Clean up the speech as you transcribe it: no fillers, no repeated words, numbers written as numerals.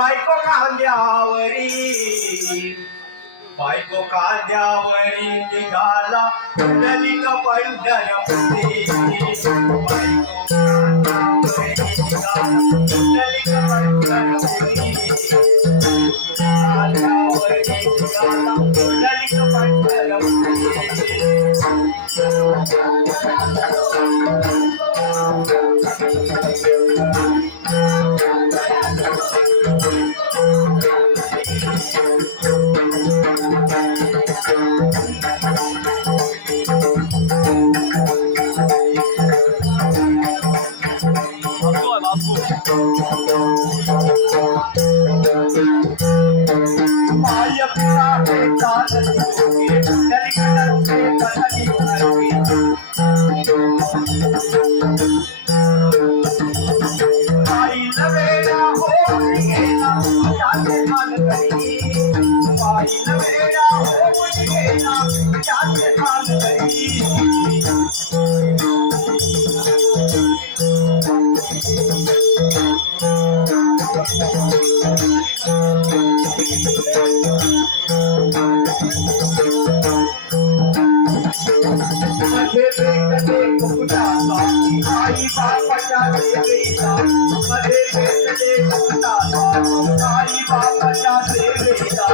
बायको कांद्यावरी बायको कांद्यावरी निघाला दलित पंढरपुरी बायको कांद्यावरी निघाला दलित पंढरपुरी कांद्यावरी निघाला दलित पंढरपुरी माय पिता के चाल जोगे दलित से पतली करोगे आई लवेरा हो गेला जाते हाल करी आई लवेरा हो गेला जाते हाल करी आई बापाच्या सेवेला मध्ये भेटले कुटाला आई बापाच्या सेवेला